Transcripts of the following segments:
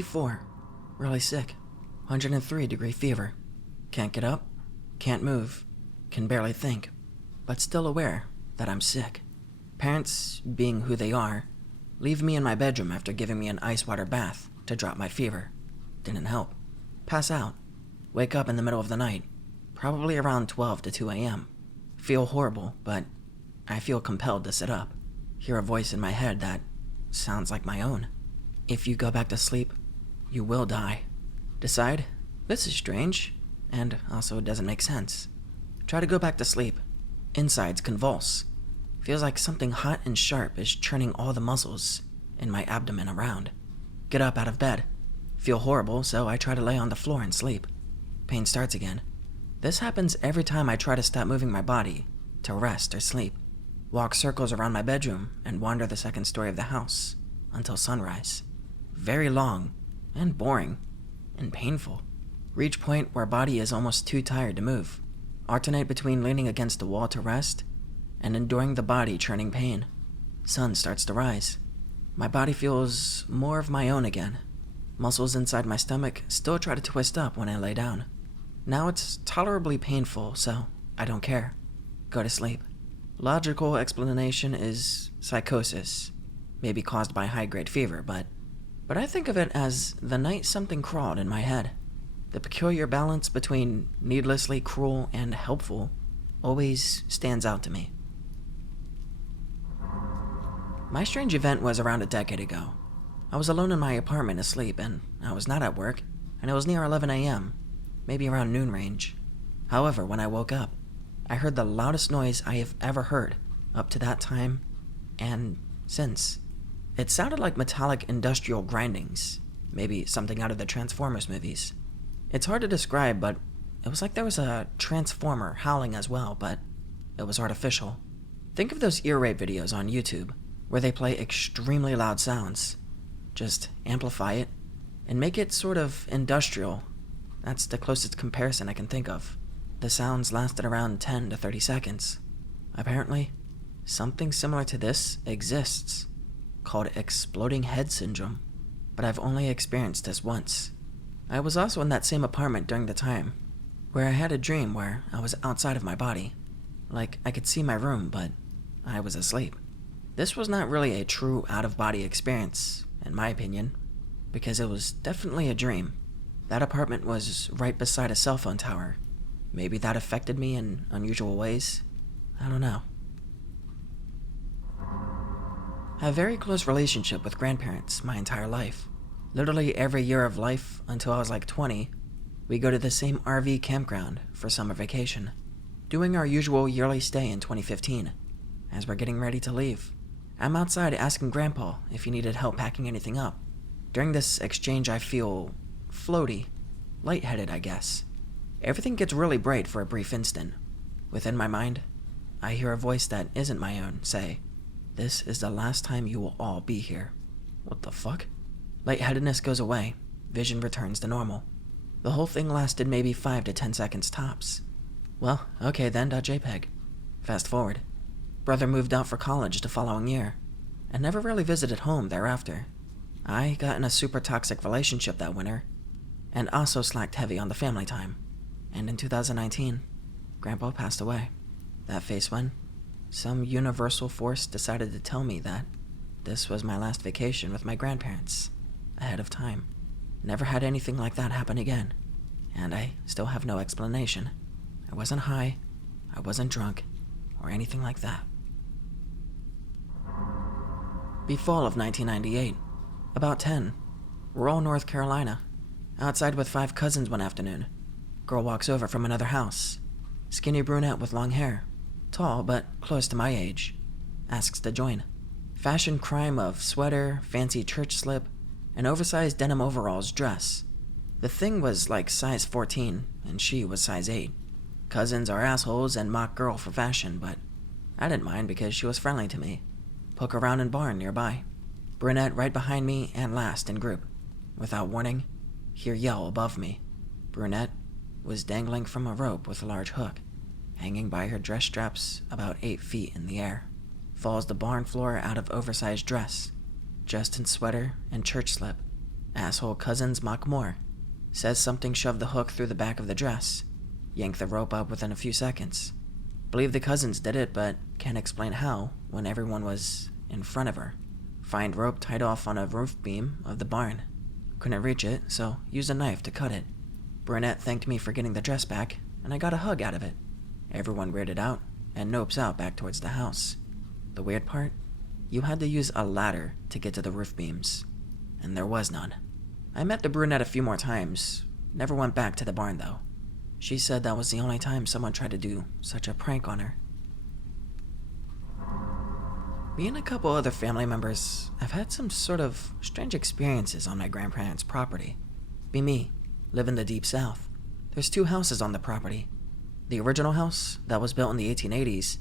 84. Really sick. 103-degree fever. Can't get up. Can't move. Can barely think. But still aware that I'm sick. Parents, being who they are, leave me in my bedroom after giving me an ice water bath to drop my fever. Didn't help. Pass out. Wake up in the middle of the night. Probably around 12 to 2 a.m. Feel horrible, but I feel compelled to sit up. Hear a voice in my head that sounds like my own. If you go back to sleep, you will die. Decide, this is strange, and also it doesn't make sense. Try to go back to sleep. Insides convulse. Feels like something hot and sharp is churning all the muscles in my abdomen around. Get up out of bed. Feel horrible, so I try to lay on the floor and sleep. Pain starts again. This happens every time I try to stop moving my body to rest or sleep. Walk circles around my bedroom and wander the second story of the house until sunrise. Very long and boring and painful. Reach point where body is almost too tired to move. Alternate between leaning against the wall to rest and enduring the body churning pain. Sun starts to rise. My body feels more of my own again. Muscles inside my stomach still try to twist up when I lay down. Now it's tolerably painful, so I don't care. Go to sleep. Logical explanation is psychosis, maybe caused by high-grade fever, but I think of it as the night something crawled in my head. The peculiar balance between needlessly cruel and helpful always stands out to me. My strange event was around a decade ago. I was alone in my apartment asleep, and I was not at work, and it was near 11 a.m., maybe around noon range. However, when I woke up, I heard the loudest noise I have ever heard up to that time and since. It sounded like metallic industrial grindings, maybe something out of the Transformers movies. It's hard to describe, but it was like there was a transformer howling as well, but it was artificial. Think of those ear rape videos on YouTube, where they play extremely loud sounds. Just amplify it and make it sort of industrial. That's the closest comparison I can think of. The sounds lasted around 10 to 30 seconds. Apparently, something similar to this exists, called exploding head syndrome, but I've only experienced this once. I was also in that same apartment during the time where I had a dream where I was outside of my body. Like I could see my room, but I was asleep. This was not really a true out-of-body experience, in my opinion, because it was definitely a dream. That apartment was right beside a cell phone tower. Maybe that affected me in unusual ways. I don't know. I have a very close relationship with grandparents my entire life. Literally every year of life until I was like 20, we go to the same RV campground for summer vacation, doing our usual yearly stay in 2015. As we're getting ready to leave, I'm outside asking Grandpa if he needed help packing anything up. During this exchange, I feel floaty, lightheaded, I guess. Everything gets really bright for a brief instant. Within my mind, I hear a voice that isn't my own say, "This is the last time you will all be here." What the fuck? Lightheadedness goes away. Vision returns to normal. The whole thing lasted maybe 5 to 10 seconds tops. Well, okay then, .jpg. Fast forward. Brother moved out for college the following year, and never really visited home thereafter. I got in a super toxic relationship that winter, and also slacked heavy on the family time. And in 2019, Grandpa passed away. That face when some universal force decided to tell me that this was my last vacation with my grandparents, ahead of time. Never had anything like that happen again, and I still have no explanation. I wasn't high, I wasn't drunk, or anything like that. The fall of 1998. About 10. Rural North Carolina. Outside with 5 cousins one afternoon. Girl walks over from another house. Skinny brunette with long hair. Tall, but close to my age. Asks to join. Fashion crime of sweater, fancy church slip, and oversized denim overalls dress. The thing was like size 14, and she was size 8. Cousins are assholes and mock girl for fashion, but I didn't mind because she was friendly to me. Poke around in barn nearby. Brunette right behind me and last in group. Without warning, hear yell above me. Brunette was dangling from a rope with a large hook, hanging by her dress straps about 8 feet in the air. Falls the barn floor out of oversized dress, just in sweater and church slip. Asshole cousins mock more. Says something shoved the hook through the back of the dress. Yanked the rope up within a few seconds. Believe the cousins did it, but can't explain how when everyone was in front of her. Find rope tied off on a roof beam of the barn. Couldn't reach it, so used a knife to cut it. Brunette thanked me for getting the dress back, and I got a hug out of it. Everyone weirded out, and nopes out back towards the house. The weird part? You had to use a ladder to get to the roof beams, and there was none. I met the brunette a few more times, never went back to the barn though. She said that was the only time someone tried to do such a prank on her. Me and a couple other family members have had some sort of strange experiences on my grandparents' property. Be me, live in the deep south. There's 2 houses on the property. The original house that was built in the 1880s,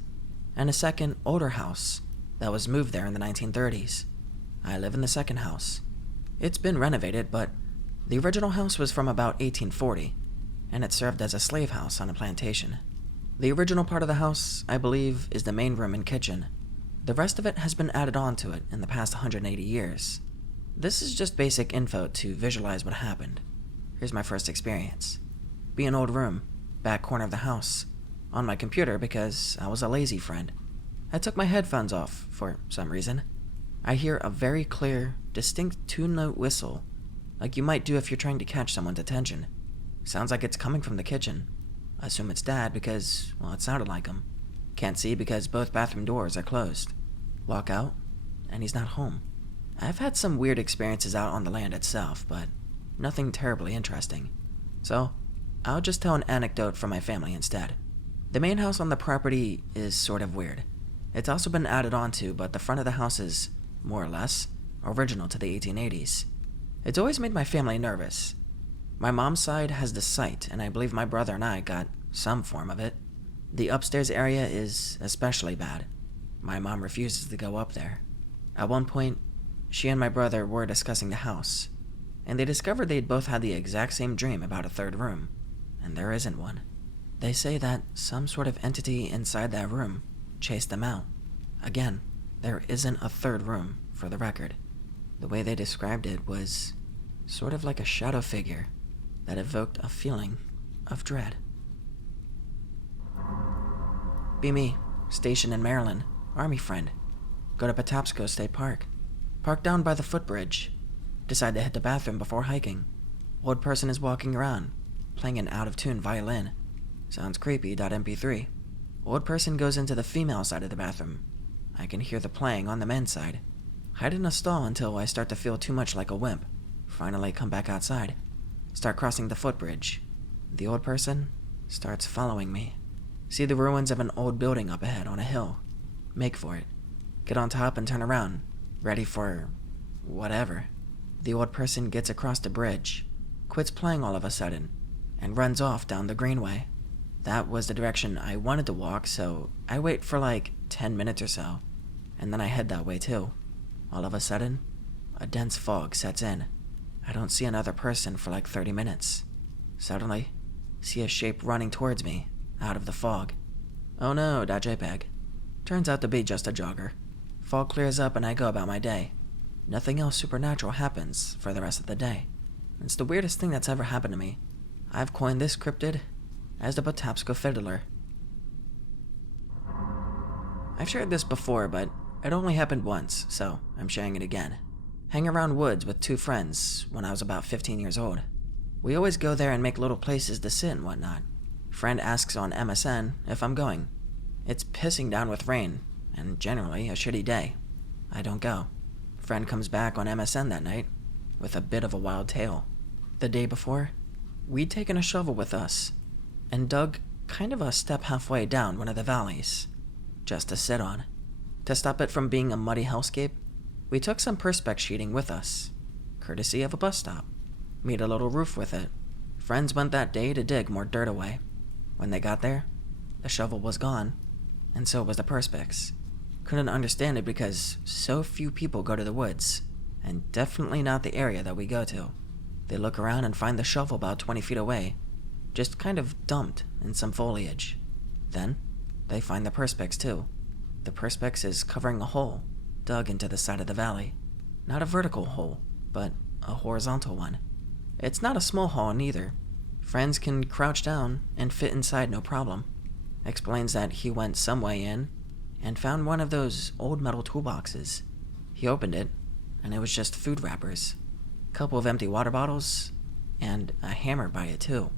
and a second, older house that was moved there in the 1930s. I live in the second house. It's been renovated, but the original house was from about 1840, and it served as a slave house on a plantation. The original part of the house, I believe, is the main room and kitchen. The rest of it has been added on to it in the past 180 years. This is just basic info to visualize what happened. Here's my first experience. Be an old room, back corner of the house, on my computer because I was a lazy friend. I took my headphones off for some reason. I hear a very clear, distinct 2-note whistle, like you might do if you're trying to catch someone's attention. Sounds like it's coming from the kitchen. I assume it's Dad because, well, it sounded like him. Can't see because both bathroom doors are closed. Walk out, and he's not home. I've had some weird experiences out on the land itself, but nothing terribly interesting. So, I'll just tell an anecdote from my family instead. The main house on the property is sort of weird. It's also been added onto, but the front of the house is, more or less, original to the 1880s. It's always made my family nervous. My mom's side has the site, and I believe my brother and I got some form of it. The upstairs area is especially bad. My mom refuses to go up there. At one point, she and my brother were discussing the house, and they discovered they'd both had the exact same dream about a third room, and there isn't one. They say that some sort of entity inside that room chased them out. Again, there isn't a third room, for the record. The way they described it was sort of like a shadow figure that evoked a feeling of dread. Be me, stationed in Maryland, Army friend. Go to Patapsco State Park. Park down by the footbridge. Decide to hit the bathroom before hiking. Old person is walking around, playing an out-of-tune violin. Sounds creepy.mp3. Old person goes into the female side of the bathroom. I can hear the playing on the men's side. Hide in a stall until I start to feel too much like a wimp. Finally come back outside. Start crossing the footbridge. The old person starts following me. See the ruins of an old building up ahead on a hill. Make for it. Get on top and turn around. Ready for whatever. The old person gets across the bridge, quits playing all of a sudden, and runs off down the greenway. That was the direction I wanted to walk, so I wait for like 10 minutes or so, and then I head that way too. All of a sudden, a dense fog sets in. I don't see another person for like 30 minutes. Suddenly, see a shape running towards me, out of the fog. Oh no, .jpg. Turns out to be just a jogger. Fog clears up and I go about my day. Nothing else supernatural happens for the rest of the day. It's the weirdest thing that's ever happened to me. I've coined this cryptid as the Patapsco Fiddler. I've shared this before, but it only happened once, so I'm sharing it again. Hang around woods with 2 friends when I was about 15 years old. We always go there and make little places to sit and whatnot. Friend asks on MSN if I'm going. It's pissing down with rain, and generally a shitty day. I don't go. Friend comes back on MSN that night with a bit of a wild tale. The day before, we'd taken a shovel with us and dug kind of a step halfway down one of the valleys, just to sit on. To stop it from being a muddy hellscape, we took some perspex sheeting with us, courtesy of a bus stop. Made a little roof with it. Friends went that day to dig more dirt away. When they got there, the shovel was gone, and so was the perspex. Couldn't understand it because so few people go to the woods, and definitely not the area that we go to. They look around and find the shovel about 20 feet away, just kind of dumped in some foliage. Then, they find the perspex too. The perspex is covering a hole dug into the side of the valley. Not a vertical hole, but a horizontal one. It's not a small hall neither. Friends can crouch down and fit inside no problem. Explains that he went some way in and found one of those old metal toolboxes. He opened it, and it was just food wrappers. A couple of empty water bottles, and a hammer by it too.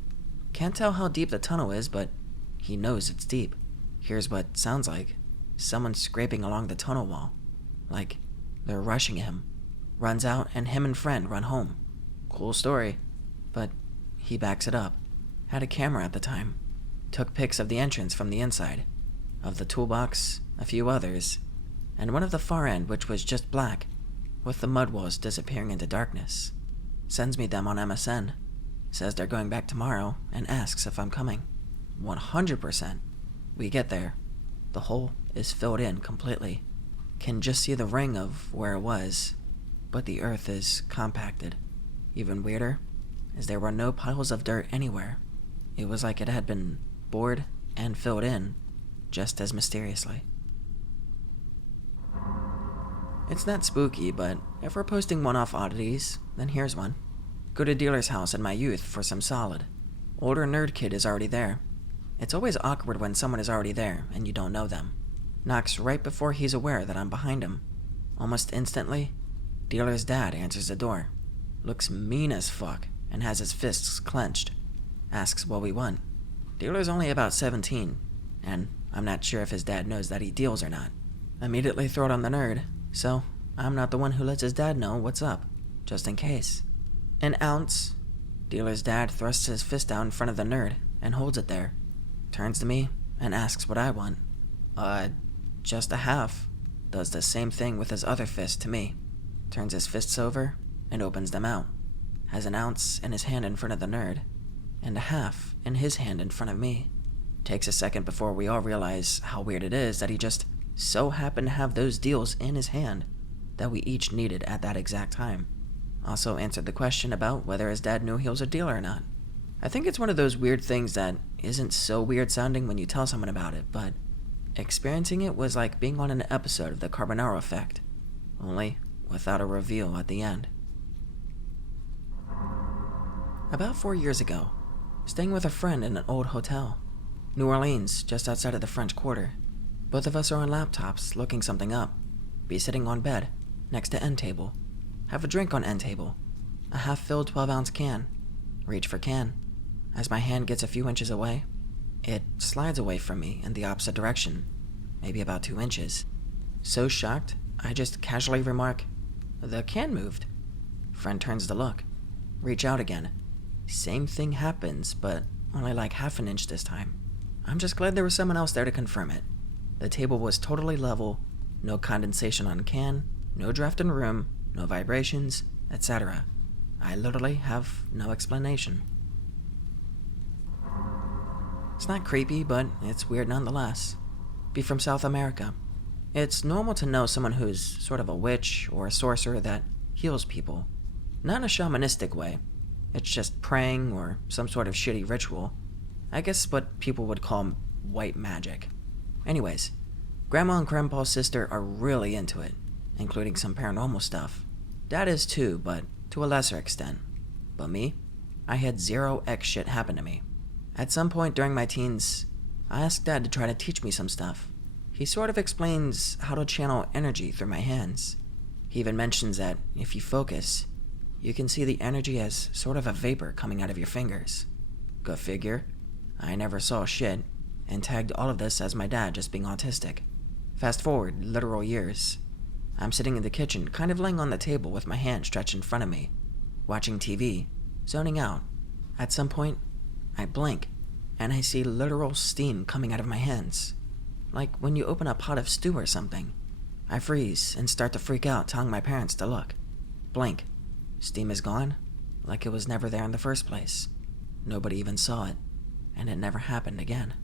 Can't tell how deep the tunnel is, but he knows it's deep. Here's what sounds like someone scraping along the tunnel wall. Like they're rushing him. Runs out, and him and friend run home. Cool story, but he backs it up. Had a camera at the time. Took pics of the entrance from the inside. Of the toolbox, a few others, and one of the far end which was just black, with the mud walls disappearing into darkness. Sends me them on MSN. Says they're going back tomorrow, and asks if I'm coming. 100%. We get there. The hole is filled in completely. Can just see the ring of where it was, but the earth is compacted. Even weirder is there were no piles of dirt anywhere. It was like it had been bored and filled in, just as mysteriously. It's not spooky, but if we're posting one-off oddities, then here's one. Go to dealer's house in my youth for some solid. Older nerd kid is already there. It's always awkward when someone is already there and you don't know them. Knocks right before he's aware that I'm behind him. Almost instantly, dealer's dad answers the door. Looks mean as fuck and has his fists clenched. Asks what we want. Dealer's only about 17, and I'm not sure if his dad knows that he deals or not. Immediately throw it on the nerd, so I'm not the one who lets his dad know what's up, just in case. An ounce. Dealer's dad thrusts his fist out in front of the nerd and holds it there. Turns to me and asks what I want. Just a half. Does the same thing with his other fist to me. Turns his fists over and opens them out. Has an ounce in his hand in front of the nerd, and a half in his hand in front of me. Takes a second before we all realize how weird it is that he just so happened to have those deals in his hand that we each needed at that exact time. Also answered the question about whether his dad knew he was a dealer or not. I think it's one of those weird things that isn't so weird sounding when you tell someone about it, but experiencing it was like being on an episode of the Carbonaro Effect, only without a reveal at the end. About 4 years ago, staying with a friend in an old hotel. New Orleans, just outside of the French Quarter. Both of us are on laptops, looking something up. Be sitting on bed, next to end table. Have a drink on end table. A half-filled 12-ounce can. Reach for can. As my hand gets a few inches away, it slides away from me in the opposite direction, maybe about 2 inches. So shocked, I just casually remark, "The can moved." Friend turns to look. Reach out again. Same thing happens, but only like half an inch this time. I'm just glad there was someone else there to confirm it. The table was totally level, no condensation on can, no draft in the room, no vibrations, etc. I literally have no explanation. It's not creepy, but it's weird nonetheless. Be from South America. It's normal to know someone who's sort of a witch or a sorcerer that heals people. Not in a shamanistic way. It's just praying or some sort of shitty ritual. I guess what people would call white magic. Anyways, Grandma and Grandpa's sister are really into it, including some paranormal stuff. Dad is too, but to a lesser extent. But me? I had 0x shit happen to me. At some point during my teens, I asked Dad to try to teach me some stuff. He sort of explains how to channel energy through my hands. He even mentions that if you focus, you can see the energy as sort of a vapor coming out of your fingers. Go figure. I never saw shit, and tagged all of this as my dad just being autistic. Fast forward literal years. I'm sitting in the kitchen, kind of laying on the table with my hand stretched in front of me, watching TV, zoning out. At some point, I blink, and I see literal steam coming out of my hands. Like when you open a pot of stew or something. I freeze and start to freak out, telling my parents to look. Blink. Steam is gone, like it was never there in the first place. Nobody even saw it, and it never happened again.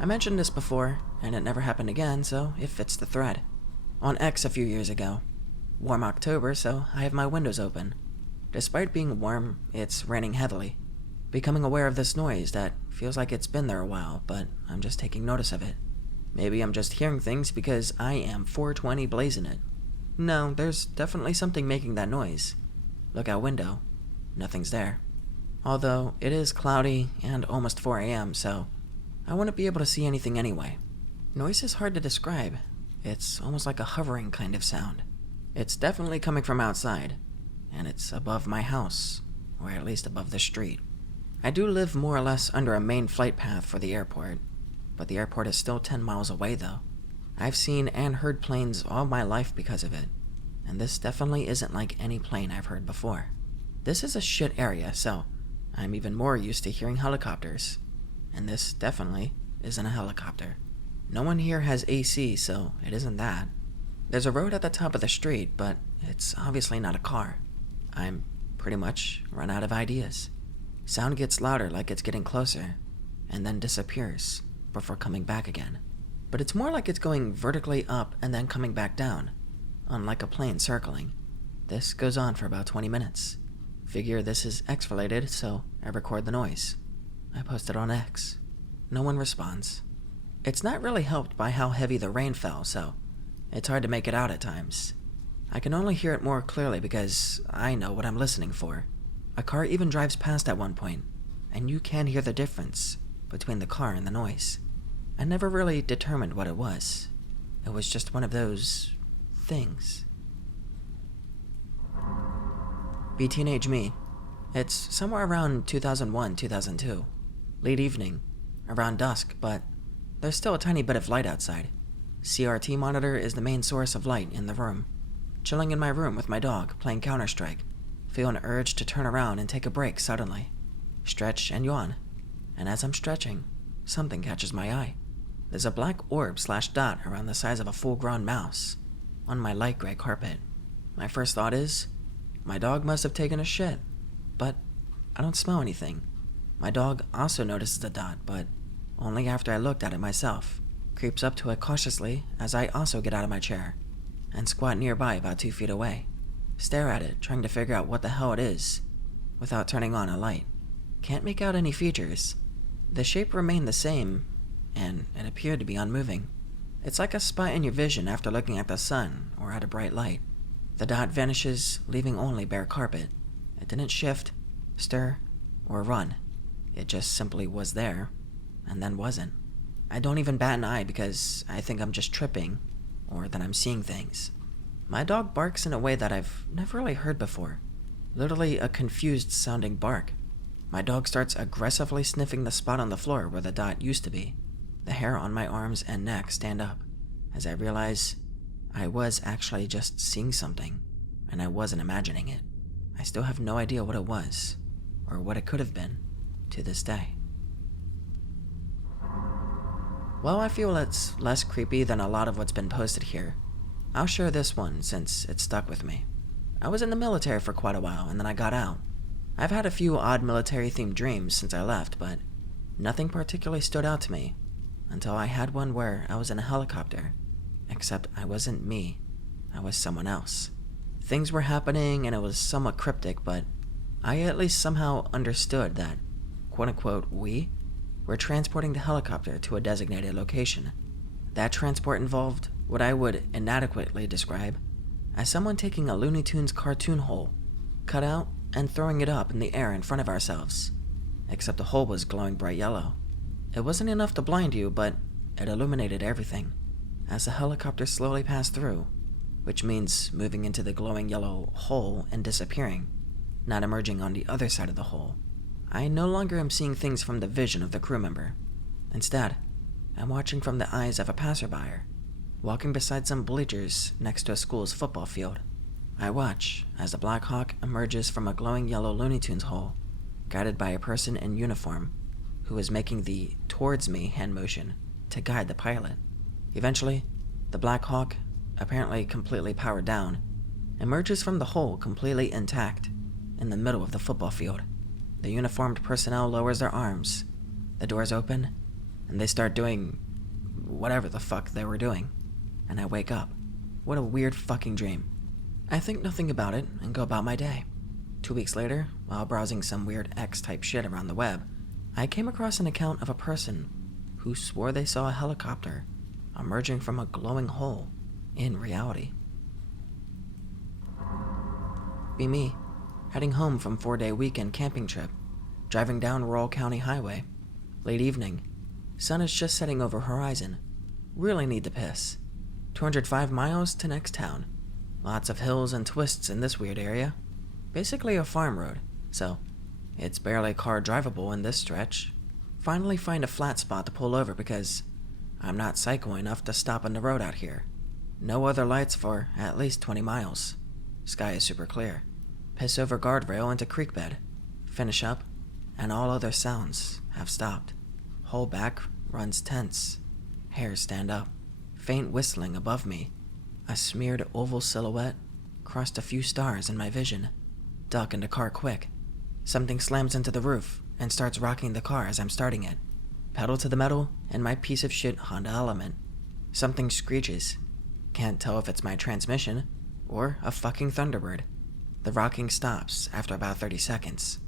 I mentioned this before, and it never happened again, so it fits the thread. On X a few years ago. Warm October, so I have my windows open. Despite being warm, it's raining heavily. Becoming aware of this noise that feels like it's been there a while, but I'm just taking notice of it. Maybe I'm just hearing things because I am 420 blazing it. No, there's definitely something making that noise. Look out window. Nothing's there. Although, it is cloudy and almost 4 a.m., so I wouldn't be able to see anything anyway. Noise is hard to describe. It's almost like a hovering kind of sound. It's definitely coming from outside, and it's above my house, or at least above the street. I do live more or less under a main flight path for the airport, but the airport is still 10 miles away though. I've seen and heard planes all my life because of it, and this definitely isn't like any plane I've heard before. This is a shit area, so I'm even more used to hearing helicopters, and this definitely isn't a helicopter. No one here has AC, so it isn't that. There's a road at the top of the street, but it's obviously not a car. I'm pretty much run out of ideas. Sound gets louder like it's getting closer, and then disappears before coming back again. But it's more like it's going vertically up and then coming back down, unlike a plane circling. This goes on for about 20 minutes. Figure this is X-related, so I record the noise. I post it on X. No one responds. It's not really helped by how heavy the rain fell, so it's hard to make it out at times. I can only hear it more clearly because I know what I'm listening for. A car even drives past at one point, and you can hear the difference between the car and the noise. I never really determined what it was. It was just one of those things. Be teenage me. It's somewhere around 2001, 2002. Late evening, around dusk, but there's still a tiny bit of light outside. CRT monitor is the main source of light in the room. Chilling in my room with my dog, playing Counter-Strike. Feel an urge to turn around and take a break suddenly. Stretch and yawn. And as I'm stretching, something catches my eye. There's a black orb/dot around the size of a full-grown mouse on my light gray carpet. My first thought is, my dog must have taken a shit, but I don't smell anything. My dog also notices the dot, but only after I looked at it myself. Creeps up to it cautiously as I also get out of my chair and squat nearby about 2 feet away. Stare at it, trying to figure out what the hell it is without turning on a light. Can't make out any features. The shape remained the same, and it appeared to be unmoving. It's like a spot in your vision after looking at the sun or at a bright light. The dot vanishes, leaving only bare carpet. It didn't shift, stir, or run. It just simply was there, and then wasn't. I don't even bat an eye because I think I'm just tripping, or that I'm seeing things. My dog barks in a way that I've never really heard before. Literally a confused sounding bark. My dog starts aggressively sniffing the spot on the floor where the dot used to be. The hair on my arms and neck stand up as I realize I was actually just seeing something, and I wasn't imagining it. I still have no idea what it was, or what it could have been, to this day. While I feel it's less creepy than a lot of what's been posted here, I'll share this one since it stuck with me. I was in the military for quite a while, and then I got out. I've had a few odd military-themed dreams since I left, but nothing particularly stood out to me until I had one where I was in a helicopter, except I wasn't me, I was someone else. Things were happening and it was somewhat cryptic, but I at least somehow understood that, quote-unquote, we were transporting the helicopter to a designated location. That transport involved what I would inadequately describe as someone taking a Looney Tunes cartoon hole, cut out, and throwing it up in the air in front of ourselves, except the hole was glowing bright yellow. It wasn't enough to blind you, but it illuminated everything as the helicopter slowly passed through, which means moving into the glowing yellow hole and disappearing, not emerging on the other side of the hole. I no longer am seeing things from the vision of the crew member. Instead, I'm watching from the eyes of a passerby, walking beside some bleachers next to a school's football field. I watch as the Black Hawk emerges from a glowing yellow Looney Tunes hole, guided by a person in uniform who is making the "towards me" hand motion to guide the pilot. Eventually, the Black Hawk, apparently completely powered down, emerges from the hole completely intact in the middle of the football field. The uniformed personnel lowers their arms, the doors open, and they start doing whatever the fuck they were doing, and I wake up. What a weird fucking dream. I think nothing about it and go about my day. 2 weeks later, while browsing some weird X-type shit around the web, I came across an account of a person who swore they saw a helicopter emerging from a glowing hole in reality. Be me, heading home from 4-day weekend camping trip, driving down Rural County Highway. Late evening. Sun is just setting over horizon. Really need to piss. 205 miles to next town. Lots of hills and twists in this weird area. Basically a farm road, so it's barely car drivable in this stretch. Finally find a flat spot to pull over because I'm not psycho enough to stop on the road out here. No other lights for at least 20 miles. Sky is super clear. Piss over guardrail into creek bed. Finish up, and all other sounds have stopped. Whole back runs tense. Hairs stand up. Faint whistling above me. A smeared oval silhouette crossed a few stars in my vision. Duck in the car quick. Something slams into the roof and starts rocking the car as I'm starting it. Pedal to the metal and my piece of shit Honda Element. Something screeches. Can't tell if it's my transmission or a fucking Thunderbird. The rocking stops after about 30 seconds.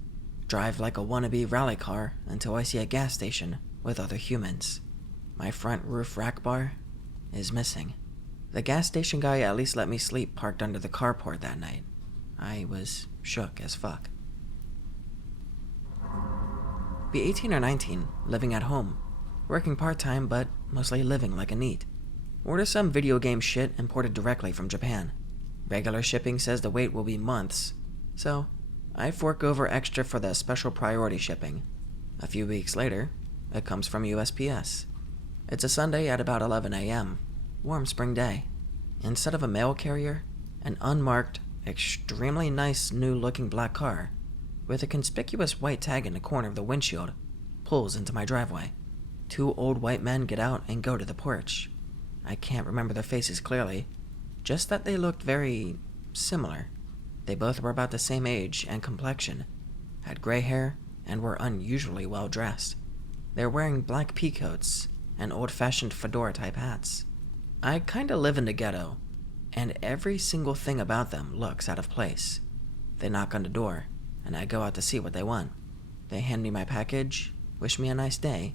Drive like a wannabe rally car until I see a gas station with other humans. My front roof rack bar is missing. The gas station guy at least let me sleep parked under the carport that night. I was shook as fuck. Be 18 or 19, living at home. Working part-time, but mostly living like a NEET. Order some video game shit imported directly from Japan. Regular shipping says the wait will be months, so I fork over extra for the special priority shipping. A few weeks later, it comes from USPS. It's a Sunday at about 11 a.m. Warm spring day. Instead of a mail carrier, an unmarked, extremely nice new-looking black car with a conspicuous white tag in the corner of the windshield pulls into my driveway. 2 old white men get out and go to the porch. I can't remember their faces clearly, just that they looked very similar. They both were about the same age and complexion, had gray hair, and were unusually well dressed. They were wearing black pea coats and old-fashioned fedora-type hats. I kinda live in the ghetto, and every single thing about them looks out of place. They knock on the door, and I go out to see what they want. They hand me my package, wish me a nice day,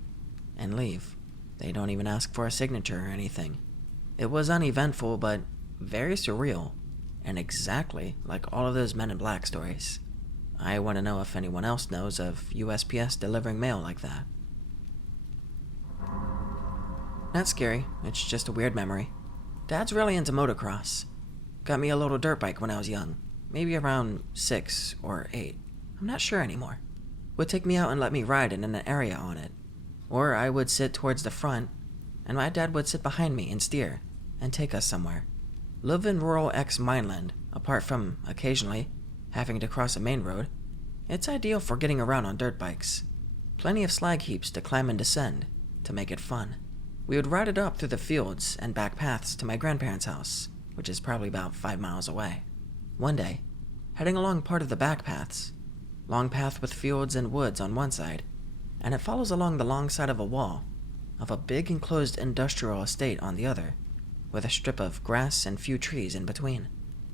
and leave. They don't even ask for a signature or anything. It was uneventful, but very surreal, and exactly like all of those Men in Black stories. I want to know if anyone else knows of USPS delivering mail like that. Not scary, it's just a weird memory. Dad's really into motocross. Got me a little dirt bike when I was young, maybe around 6 or 8. I'm not sure anymore. Would take me out and let me ride in an area on it. Or I would sit towards the front, and my dad would sit behind me and steer, and take us somewhere. Live in rural ex-mineland, apart from, occasionally, having to cross a main road. It's ideal for getting around on dirt bikes. Plenty of slag heaps to climb and descend, to make it fun. We would ride it up through the fields and back paths to my grandparents' house, which is probably about 5 miles away. One day, heading along part of the back paths, long path with fields and woods on one side, and it follows along the long side of a wall, of a big enclosed industrial estate on the other, with a strip of grass and few trees in between.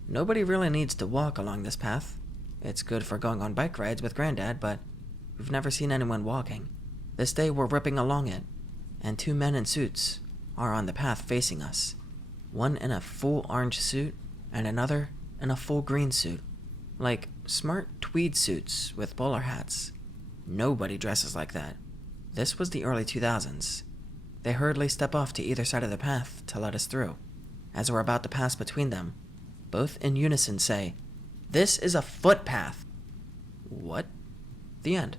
Nobody really needs to walk along this path. It's good for going on bike rides with Granddad, but we've never seen anyone walking. This day we're ripping along it, and 2 men in suits are on the path facing us. One in a full orange suit, and another in a full green suit. Like smart tweed suits with bowler hats. Nobody dresses like that. This was the early 2000s. They hurriedly step off to either side of the path to let us through. As we're about to pass between them, both in unison say, "This is a footpath." What? The end.